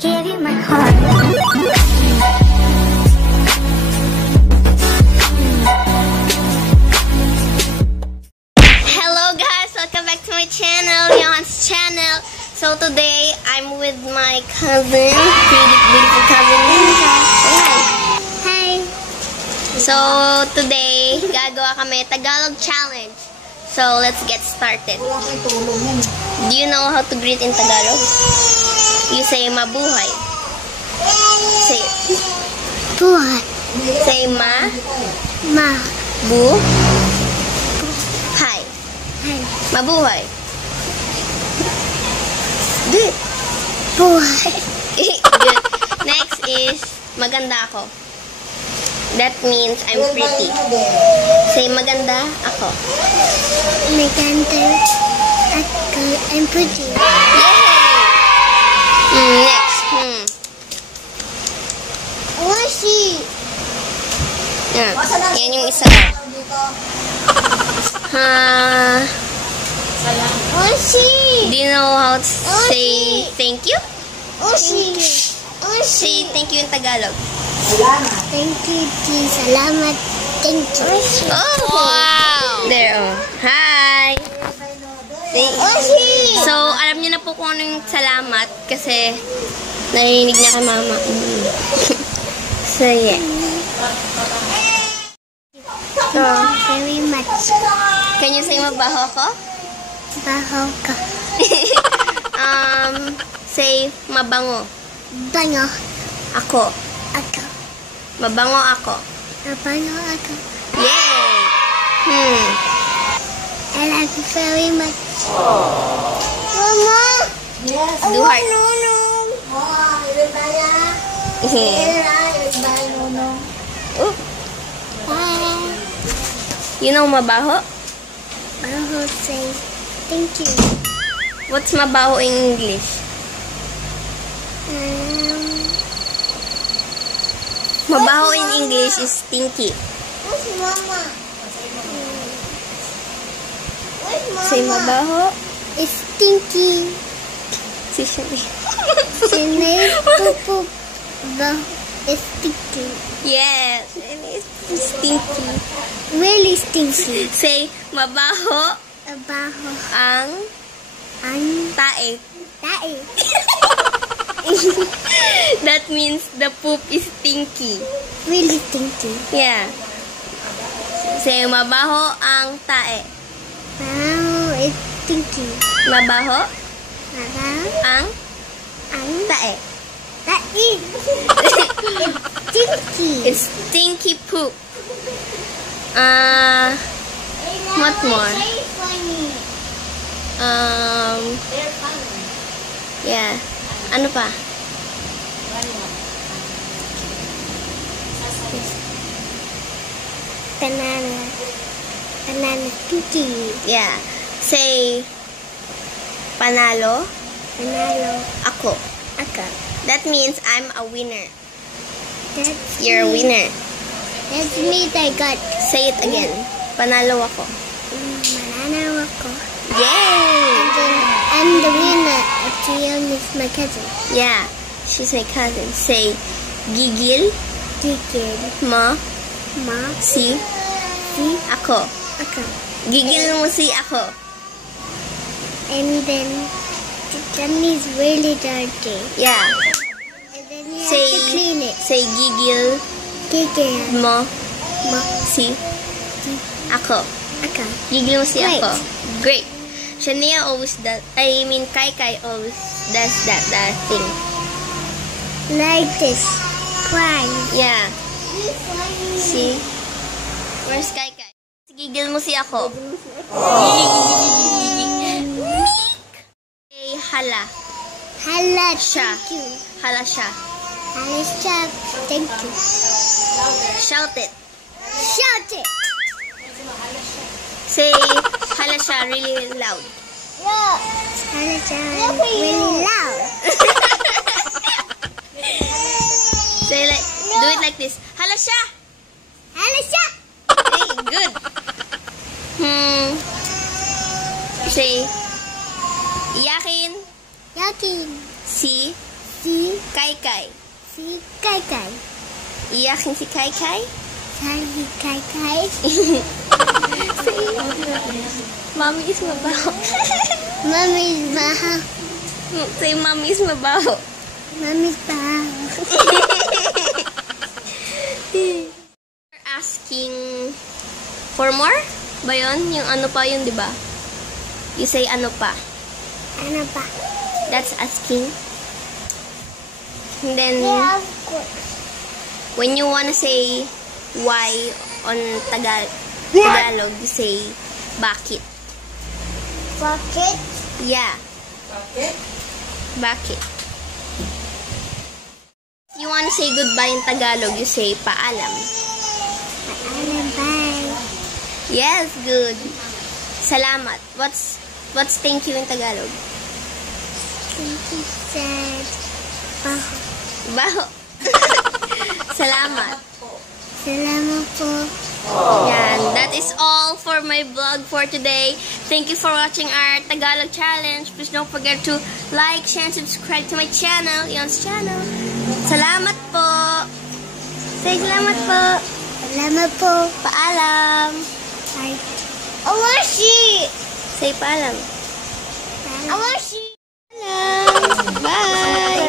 give you my heart. Hello guys, welcome back to my channel, Leon's channel. So today, I'm with my cousin, beautiful cousin. Hi! So today, gagawa kami Tagalog challenge. So let's get started. Do you know how to greet in Tagalog? You say mabuhay. Say it. Buhay. Say ma. Ma. Bu. Hi. Hay. Mabuhay. Good. Buhay. Good. Next is maganda ako. That means I'm pretty. Say maganda ako. Maganda ako. I'm pretty. Yay! Next. Washi. Yan yung isa. Washi. Do you know how to say thank you? Washi. Say thank you in Tagalog. Thank you. Salamat. Thank you. Oh, wow! There, oh. Hi! Washi. So, alam niyo na po kung ano yung salamat kasi narinig niya kay mama. So, yeah. Very much. Can you say mabaho ko? Baho ka. Say mabango. Bango. Ako. Ako. Mabango ako. Bango ako. Yay! I love you very much. Mama. Do heart. No. Oh, Bye. you know mabaho? Baho say thank you. What's mabaho in English? Mabaho in English is stinky. Where's Mama? Where's Mama? Say mabaho. It's stinky. Si Shani. Sinay poop. Baho is stinky. Yes, and it's stinky. Really stinky. Say mabaho Baho ang ang tae. tae. That means the poop is stinky. Really stinky. Yeah. Say mabaho ang tae. Baho is stinky. Mabaho Baho ang ang tae. tae. It's stinky. It's stinky poop. What more? Yeah. Ano pa? Banana. Banana stinky. Yeah. Say panalo Panalo. ako. Ako. That means I'm a winner. That's You're a me. winner. That means I got Say it again. Panalo ako. banana ako. Yay! And then I'm the winner. Tion is my cousin. Yeah. She's my cousin. Say gigil Gigil. mo Ma. si Si. ako. Ako. Gigil mo si ako. And then the tummy is really dirty. Yeah. And then you Say have to clean it. Say gigil Gigil. mo Ma. si ako. Ako. Gigil mo si Great. ako. Great. Shania always does, I mean Kai always does that thing. Like this. Cry. Yeah. See? Where's Kai? Gigil mo si ako. Say hala. Hala. Siya. Thank you. Hala siya. Hala siya. Thank you. Shout it. Shout it. Say hala siya really loud. Hala siya really loud. Say like, do it like this. Hala siya. Hala siya. Hey, good. Say, yakin Yakin. si Si Kai. Kai. Iyakin si Kai. Si Kai. Mommy is mabaho. Mommy's baho. Say mommy is mabaho. Mommy's baho. Asking for more? Ba yun? Yung ano pa yun, di ba? You say ano pa. Ano pa? That's asking. And then, Yeah, of course. when you wanna say why on Tagalog, you say bakit. Bucket. Yeah. Bakit. You wanna say goodbye in Tagalog, you say paalam. Ano bye? Yes, good. Salamat. What's thank you in Tagalog? Thank you, said. Baho. Baho. Salamat. Salamat po. Yan. That is all for my vlog for today. Thank you for watching our Tagalog challenge. Please don't forget to like, share, and subscribe to my channel, Ion's channel. Salamat po. Say salamat po. Salamat po. Paalam. Bye. Awashi! Say paalam. Awashi! Paalam. Bye.